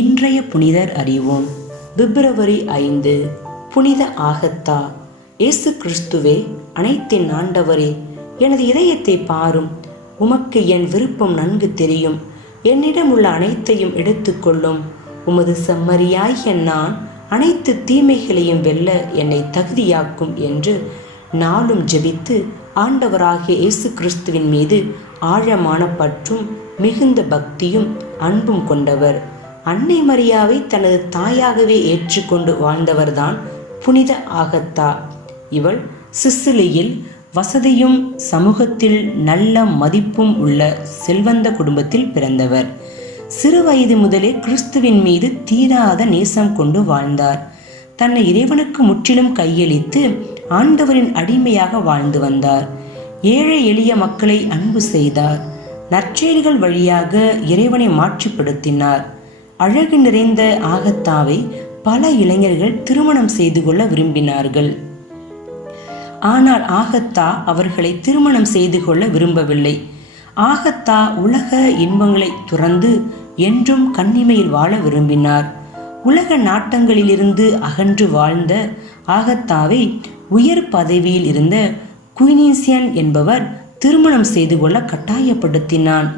இன்றைய புனிதர் அறிவோம். பிப்ரவரி 5. புனித ஆகத்தா. இயேசு கிறிஸ்துவே, அனைத்தின் ஆண்டவரே, எனது இதயத்தை பாரும். உமக்கு என் விருப்பம் நன்கு தெரியும். என்னிடம் உள்ள அனைத்தையும் எடுத்துக்கொள்ளும். உமது செம்மறியாகிய நான் அனைத்து தீமைகளையும் வெல்ல என்னை தகுதியாக்கும் என்று நாளும் ஜெபித்து ஆண்டவராகிய இயேசு கிறிஸ்துவின் மீது ஆழமான பற்றும் மிகுந்த பக்தியும் அன்பும் கொண்டவர். அன்னை மரியாவை தனது தாயாகவே ஏற்றுக்கொண்டு வாழ்ந்தவர்தான் புனித ஆகத்தா. இவள் சிசிலியில் வசதியும் சமூகத்தில் நல்ல மதிப்பும் உள்ள செல்வந்த குடும்பத்தில் பிறந்தவர். சிறு வயது முதலே கிறிஸ்துவின் மீது தீராத நேசம் கொண்டு வாழ்ந்தார். தன்னை இறைவனுக்கு முற்றிலும் கையளித்து ஆண்டவரின் அடிமையாக வாழ்ந்து வந்தார். ஏழை எளிய மக்களை அன்பு செய்தார். நற்செயல்கள் வழியாக இறைவனை மாட்சிப்படுத்தினார். அழகு நிறைந்த ஆகத்தாவை பல இளைஞர்கள் திருமணம் செய்து கொள்ள விரும்பினார்கள். ஆனால் ஆகத்தா அவர்களை திருமணம் செய்து கொள்ள விரும்பவில்லை. ஆகத்தா உலக இன்பங்களை துறந்து என்றும் கன்னிமையில் வாழ விரும்பினார். உலக நாட்டங்களிலிருந்து அகன்று வாழ்ந்த ஆகத்தாவை உயர் பதவியில் இருந்த குயினீசியன் என்பவர் திருமணம் செய்து கொள்ள கட்டாயப்படுத்தினான்.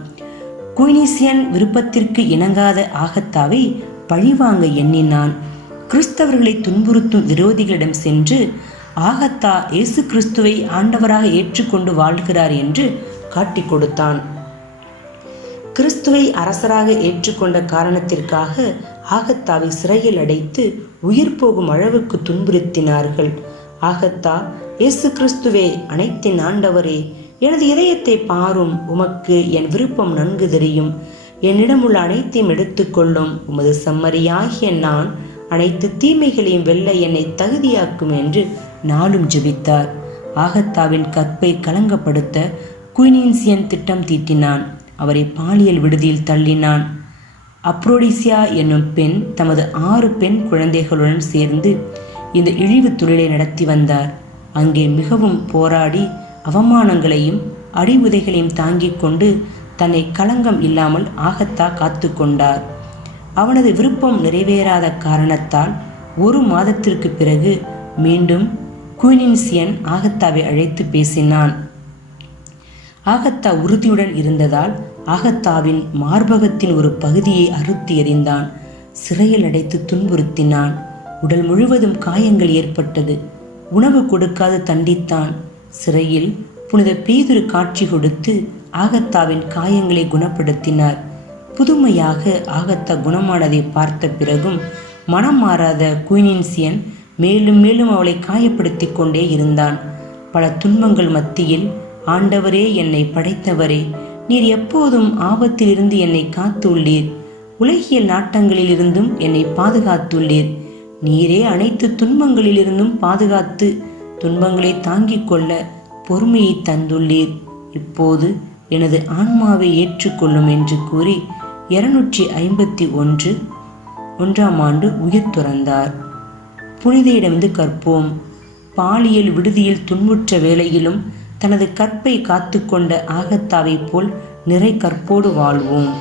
குயினீசியன் விருப்பத்திற்கு இணங்காத ஆகத்தாவை பழிவாங்க எண்ணினான். கிறிஸ்தவர்களை துன்புறுத்தும் விரோதிகளிடம் சென்று ஆகத்தா இயேசு கிறிஸ்துவை ஆண்டவராக ஏற்றுக்கொண்டு வாழ்கிறார் என்று காட்டிக் கொடுத்தான். கிறிஸ்துவை அரசராக ஏற்றுக்கொண்ட காரணத்திற்காக ஆகத்தாவை சிறையில் அடைத்து உயிர் போகும் அளவுக்கு துன்புறுத்தினார்கள். ஆகத்தா, இயேசு கிறிஸ்துவே, அனைத்தின் ஆண்டவரே, எனது இதயத்தை பாரும். உமக்கு என் விருப்பம் நன்கு தெரியும். என்னிடம் உள்ள அனைத்தையும் எடுத்துக்கொள்ளும். உமது செம்மறியாகிய நான் அனைத்து தீமைகளையும் வெல்ல என்னை தகுதியாக்கும் என்று நாளும் ஜெபித்தார். ஆகத்தாவின் கற்பை கலங்கப்படுத்த குயினீசியன் திட்டம் தீட்டினான். அவரை பாலியல் விடுதியில் தள்ளினான். அப்ரோடிசியா என்னும் பெண் தமது 6 பெண் குழந்தைகளுடன் சேர்ந்து இந்த இழிவு தொழிலை நடத்தி வந்தார். அங்கே மிகவும் போராடி அவமானங்களையும் அடிவுதைகளையும் தாங்கிக் கொண்டு தன்னை களங்கம் இல்லாமல் ஆகத்தா காத்து கொண்டார். அவனது விருப்பம் நிறைவேறாத காரணத்தால் 1 மாதத்திற்கு பிறகு மீண்டும் குயினீசியன் ஆகத்தாவை அழைத்து பேசினான். ஆகத்தா உறுதியுடன் இருந்ததால் ஆகத்தாவின் மார்பகத்தின் ஒரு பகுதியை அறுத்து எறிந்தான். சிறையில் அடைத்து துன்புறுத்தினான். உடல் முழுவதும் காயங்கள் ஏற்பட்டது. உணவு கொடுக்காது தண்டித்தான். சிறையில் புனித பேதுரு காட்சி கொடுத்து ஆகத்தாவின் காயங்களை குணப்படுத்தினார். புதுமையாக ஆகத்தா குணமானதை பார்த்த பிறகும் மனம் மாறாத குயினீசியன் மேலும் மேலும் அவளை காயப்படுத்தி கொண்டே இருந்தான். பல துன்பங்கள் மத்தியில், ஆண்டவரே, என்னை படைத்தவரே, நீர் எப்போதும் ஆபத்திலிருந்து என்னை காத்துள்ளீர். உலகியல் நாட்டங்களிலிருந்தும் என்னை பாதுகாத்துள்ளீர். நீரே அனைத்து துன்பங்களிலிருந்தும் பாதுகாத்து துன்பங்களை தாங்கிக் கொள்ள பொறுமையை தந்துள்ளீர். இப்போது எனது ஆன்மாவை ஏற்றுக்கொள்ளும் என்று கூறி 251 1ஆம் ஆண்டு உயிர் துறந்தார். புனிதையிடமிருந்து கற்போம். பாலியல் விடுதியில் துன்புற்ற வேளையிலும் தனது கற்பை காத்து கொண்ட ஆகத்தாவை போல் நிறை கற்போடு வாழ்வோம்.